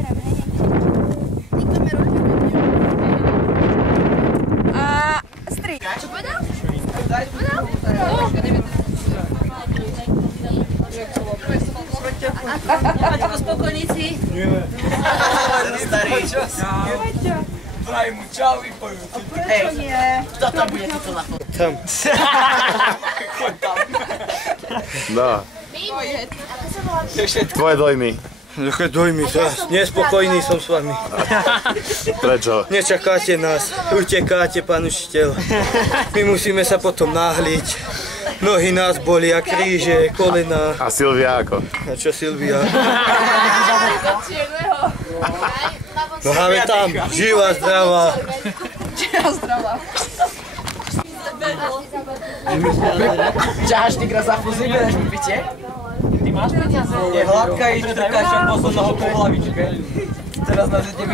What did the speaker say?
zoberiem, hej. Nikto mi roží nebude. A stri. Čo povedal? A čo spokojníci? Nie. Starý. Vraj mu čau i pojú. Hej, kto tam bude tuto na fotu? Tam. Choď tam. No. Tvoje dojmy. Také dojmy, nespokojný som s vami. Prečo? Nečakáte nás, utekáte, pán učiteľ. My musíme sa potom náhliť. Nohy nás bolia, kríže, kolená. A Silvia ako? A čo Silvia? No máme tam, živá, zdravá. Ťaháš tygra za fúzi, bereš mi pitie? Ty máš peniaze? Je hladká i štrkáš posledného po hlavičke. Teraz nás ide